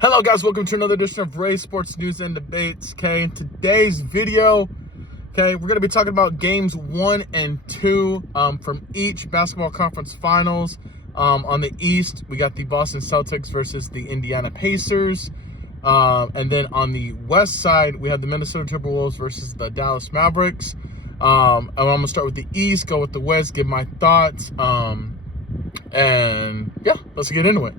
Hello guys, welcome to another edition of Ray Sports News and Debates. Okay, in today's video, we're going to be talking about games 1 and 2 from each basketball conference finals. On the East, we got the Boston Celtics versus the Indiana Pacers. And then on the West side, we have the Minnesota Timberwolves versus the Dallas Mavericks. And I'm going to start with the East, go with the West, give my thoughts. And yeah, let's get into it.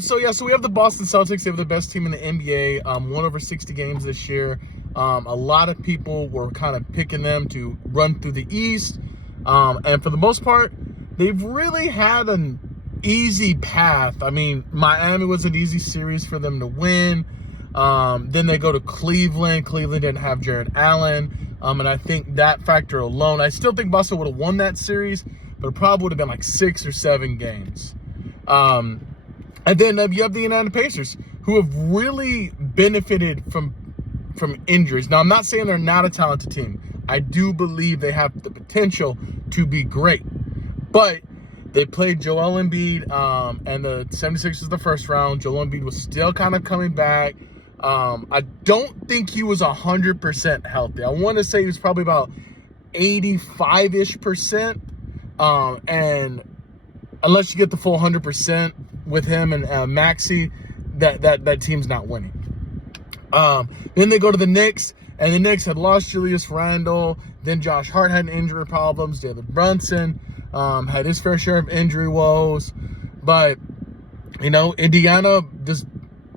So we have the Boston Celtics. They have the best team in the NBA. Won over 60 games this year. A lot of people were kind of picking them to run through the East. And for the most part, they've really had an easy path. I mean, Miami was an easy series for them to win. Then they go to Cleveland. Cleveland didn't have Jared Allen. And I think that factor alone, I still think Boston would have won that series, but it probably would have been like 6 or 7 games. And then you have the Indiana Pacers, who have really benefited from injuries. Now, I'm not saying they're not a talented team. I do believe they have the potential to be great. But they played Joel Embiid and the 76ers the first round. Joel Embiid was still kind of coming back. I don't think he was 100% healthy. I want to say he was probably about 85-ish%. And unless you get the full 100% with him and Maxey, that team's not winning. Then they go to the Knicks, and the Knicks had lost Julius Randle. Then Josh Hart had injury problems. David Brunson had his fair share of injury woes. But, Indiana just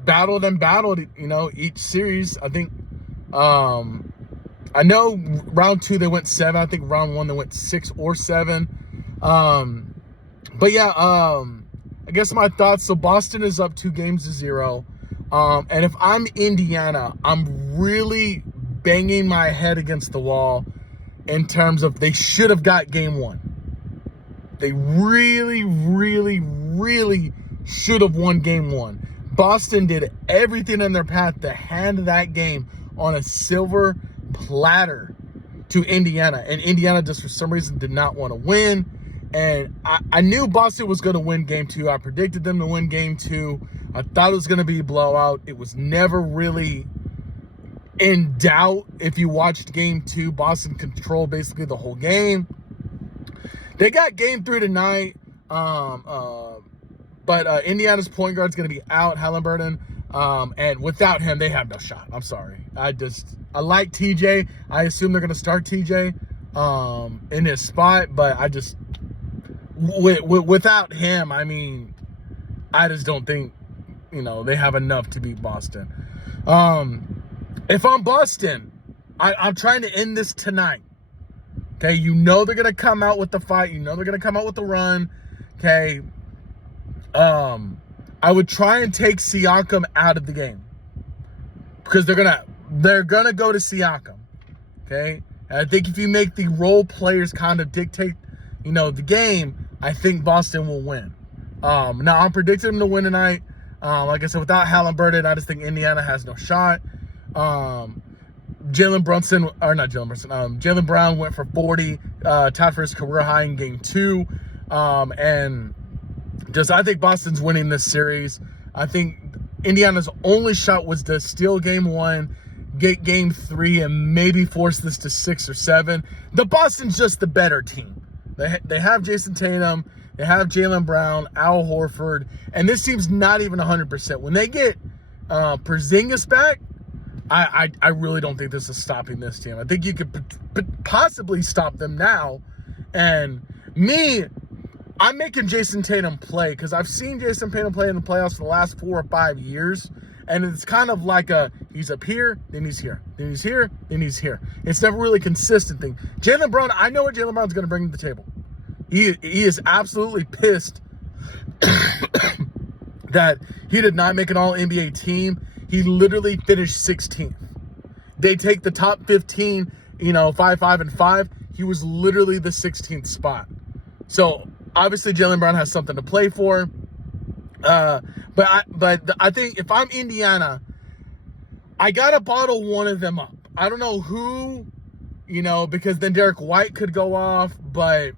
battled, each series. I think, I know round 2 they went 7. I think round 1 they went 6 or 7. But yeah, I guess my thoughts. So Boston is up 2-0. And if I'm Indiana, I'm really banging my head against the wall in terms of they should have got game 1. They really, really, really should have won game 1. Boston did everything in their path to hand that game on a silver platter to Indiana. And Indiana just for some reason did not want to win. And I knew Boston was going to win game 2. I predicted them to win game 2. I thought it was going to be a blowout. It was never really in doubt. If you watched game 2, Boston controlled basically the whole game. They got game 3 tonight. But Indiana's point guard is going to be out, Halliburton. And without him, they have no shot. I'm sorry. I like TJ. I assume they're going to start TJ in his spot, but I just... Without him, I mean, I just don't think, they have enough to beat Boston. If I'm Boston, I'm trying to end this tonight. Okay, they're going to come out with the fight. They're going to come out with the run. Okay, I would try and take Siakam out of the game because they're gonna go to Siakam. Okay, and I think if you make the role players kind of dictate, the game, I think Boston will win. Now, I'm predicting them to win tonight. Like I said, without Halliburton, I just think Indiana has no shot. Jalen Brown went for 40, tied for his career high in game 2. And I think Boston's winning this series. I think Indiana's only shot was to steal game 1, get game 3, and maybe force this to 6 or 7. The Boston's just the better team. They have Jason Tatum, they have Jaylen Brown, Al Horford, and this team's not even 100%. When they get Porzingis back, I really don't think this is stopping this team. I think you could possibly stop them now. And I'm making Jason Tatum play because I've seen Jason Tatum play in the playoffs for the last 4 or 5 years. And it's kind of like he's up here, then he's here, then he's here, then he's here. It's never really a consistent thing. Jaylen Brown, I know what Jaylen Brown's going to bring to the table. He is absolutely pissed that he did not make an all-NBA team. He literally finished 16th. They take the top 15, 5-5-5. He was literally the 16th spot. So obviously Jaylen Brown has something to play for. But I think if I'm Indiana, I gotta bottle one of them up. I don't know who, because then Derek White could go off, but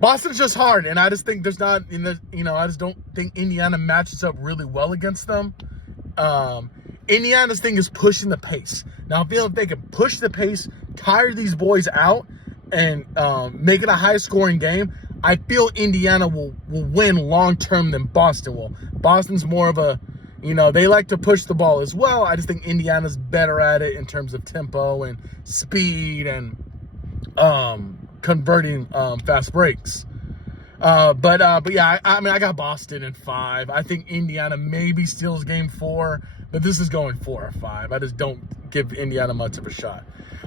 Boston's just hard, and I just think there's not I just don't think Indiana matches up really well against them. Indiana's thing is pushing the pace. Now, I feel if they can push the pace, tire these boys out, and make it a high-scoring game, I feel Indiana will win long-term than Boston will. Boston's more of a, they like to push the ball as well. I just think Indiana's better at it in terms of tempo and speed and converting fast breaks. But yeah, I mean, I got Boston in 5. I think Indiana maybe steals game 4, but this is going 4 or 5. I just don't give Indiana much of a shot.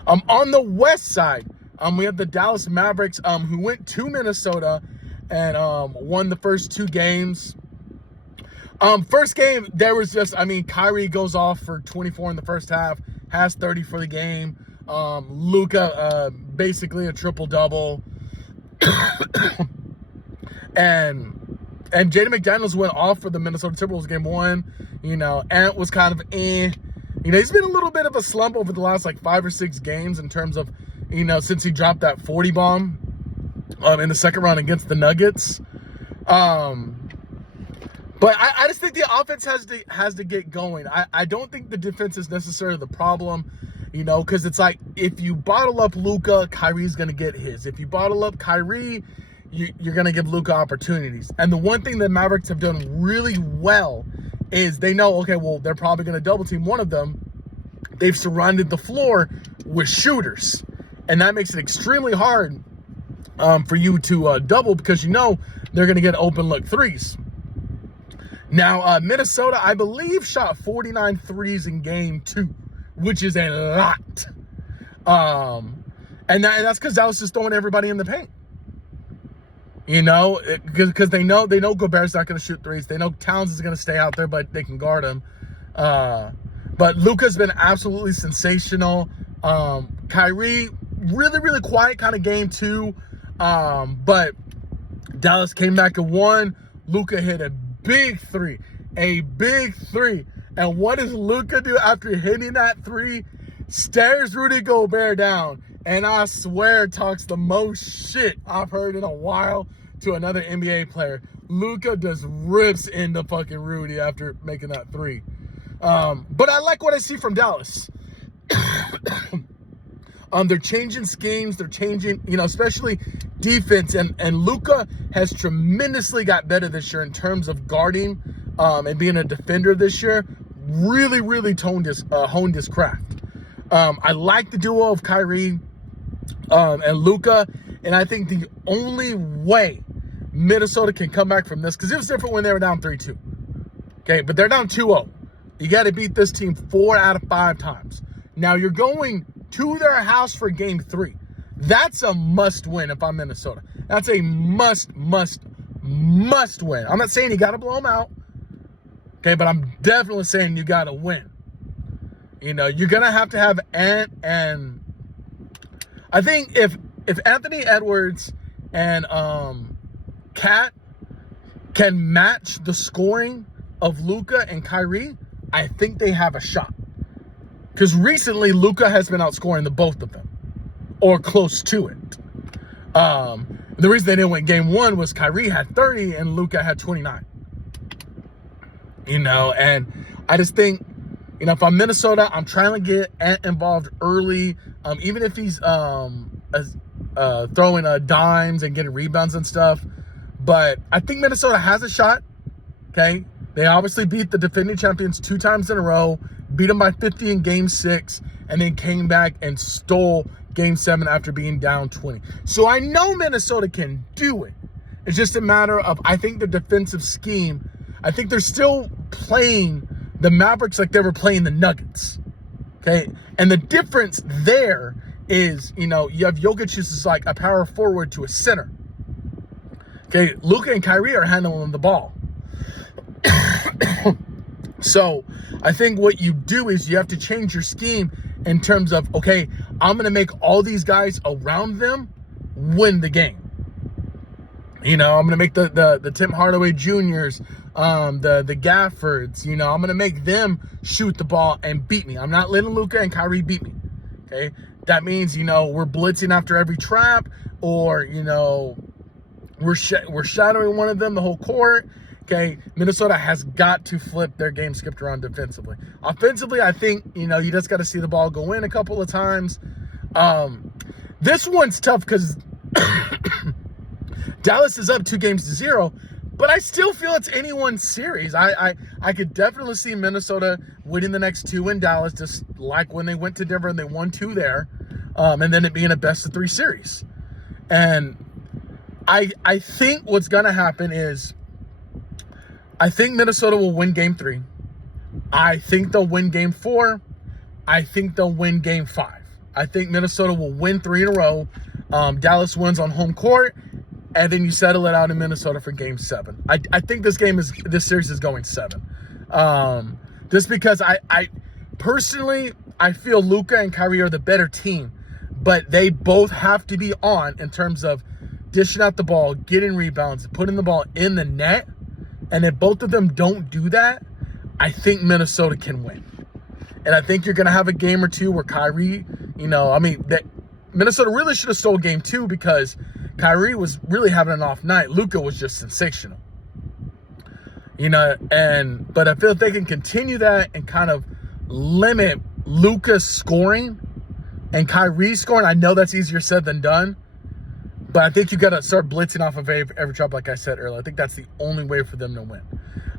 On the West side, we have the Dallas Mavericks, who went to Minnesota and won the first 2 games. First game, there was just, Kyrie goes off for 24 in the first half, has 30 for the game. Luka, basically a triple-double. and Jaden McDaniels went off for the Minnesota Timberwolves game 1. Ant was kind of he's been a little bit of a slump over the last 5 or 6 games in terms of, since he dropped that 40 bomb in the second round against the Nuggets. But I just think the offense has to get going. I don't think the defense is necessarily the problem, because it's if you bottle up Luka, Kyrie's going to get his. If you bottle up Kyrie, you're going to give Luka opportunities. And the one thing that Mavericks have done really well is they know, okay, well, they're probably going to double team one of them. They've surrounded the floor with shooters. And that makes it extremely hard for you to double because they're going to get open look threes. Now, Minnesota, I believe, shot 49 threes in game 2, which is a lot. And that's because Dallas is throwing everybody in the paint. Because they know Gobert's not going to shoot threes. They know Towns is going to stay out there, but they can guard him. But Luka's been absolutely sensational. Kyrie, really, really quiet kind of game 2. But Dallas came back and won. Luka hit a big 3. And what does Luka do after hitting that 3? Stares Rudy Gobert down. And I swear talks the most shit I've heard in a while to another NBA player. Luka just rips into fucking Rudy after making that 3. But I like what I see from Dallas. They're changing schemes. They're changing, especially defense. And Luka has tremendously got better this year in terms of guarding and being a defender this year. Really, really honed his craft. I like the duo of Kyrie and Luka. And I think the only way Minnesota can come back from this, because it was different when they were down 3-2. Okay, but they're down 2-0. You got to beat this team 4 out of 5 times. Now you're going to their house for game 3. That's a must win if I'm Minnesota. That's a must win. I'm not saying you got to blow them out. Okay, but I'm definitely saying you got to win. You're going to have Ant, and I think if Anthony Edwards and Cat can match the scoring of Luka and Kyrie, I think they have a shot. Because recently, Luka has been outscoring the both of them, or close to it. The reason they didn't win game 1 was Kyrie had 30 and Luka had 29. And I just think, if I'm Minnesota, I'm trying to get Ant involved early, even if he's throwing dimes and getting rebounds and stuff. But I think Minnesota has a shot. Okay, they obviously beat the defending champions 2 times in a row, beat them by 50 in game 6, and then came back and stole game 7 after being down 20. So I know Minnesota can do it. It's just a matter of, I think, the defensive scheme. I think they're still playing the Mavericks like they were playing the Nuggets. Okay, and the difference there is, you have Jokic who's like a power forward to a center. Okay, Luka and Kyrie are handling the ball. So I think what you do is you have to change your scheme in terms of, okay, I'm going to make all these guys around them win the game. I'm going to make the Tim Hardaway Juniors, the Gaffords, I'm going to make them shoot the ball and beat me. I'm not letting Luka and Kyrie beat me. Okay. That means, we're blitzing after every trap, or, We're shadowing one of them the whole court. Okay, Minnesota has got to flip their game script around defensively. Offensively, I think, you just got to see the ball go in a couple of times. This one's tough because Dallas is up 2-0, but I still feel it's anyone's series. I could definitely see Minnesota winning the next 2 in Dallas, just like when they went to Denver and they won 2 there, and then it being a best-of-3 series. And I think what's going to happen is I think Minnesota will win Game 3. I think they'll win Game 4. I think they'll win Game 5. I think Minnesota will win 3 in a row. Dallas wins on home court, and then you settle it out in Minnesota for Game 7. I think this series is going 7. Just because I personally, I feel Luka and Kyrie are the better team, but they both have to be on in terms of dishing out the ball, getting rebounds, putting the ball in the net. And if both of them don't do that, I think Minnesota can win. And I think you're going to have a game or two where Kyrie, Minnesota really should have stole Game 2 because Kyrie was really having an off night. Luka was just sensational. But I feel if they can continue that and kind of limit Luka's scoring and Kyrie's scoring, I know that's easier said than done. But I think you got to start blitzing off of every drop, like I said earlier. I think that's the only way for them to win.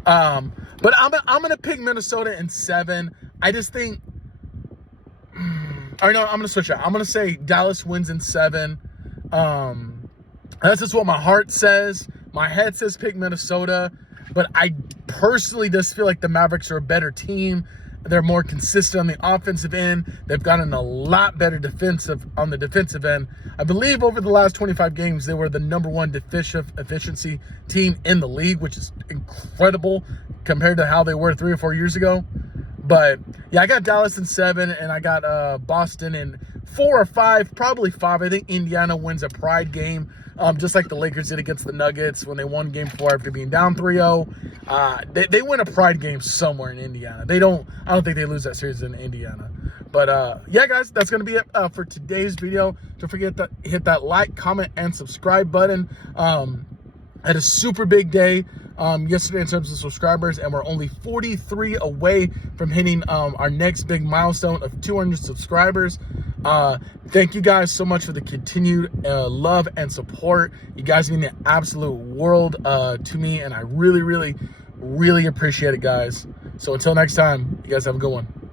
But I'm going to pick Minnesota in 7. I just think, I'm going to switch it. I'm going to say Dallas wins in 7. That's just what my heart says. My head says pick Minnesota. But I personally just feel like the Mavericks are a better team. They're more consistent on the offensive end. They've gotten a lot better on the defensive end. I believe over the last 25 games, they were the number 1 efficiency team in the league, which is incredible compared to how they were 3 or 4 years ago. But, yeah, I got Dallas in 7, and I got Boston in 4 or 5, probably 5. I think Indiana wins a pride game, just like the Lakers did against the Nuggets when they won Game 4 after being down 3-0. They win a pride game somewhere in Indiana. I don't think they lose that series in Indiana. But, yeah, guys, that's going to be it for today's video. Don't forget to hit that like, comment, and subscribe button. Had a super big day yesterday in terms of subscribers, and we're only 43 away from hitting our next big milestone of 200 subscribers. Thank you guys so much for the continued love and support. You guys mean the absolute world to me, and I really, really, really appreciate it, guys. So until next time, you guys have a good one.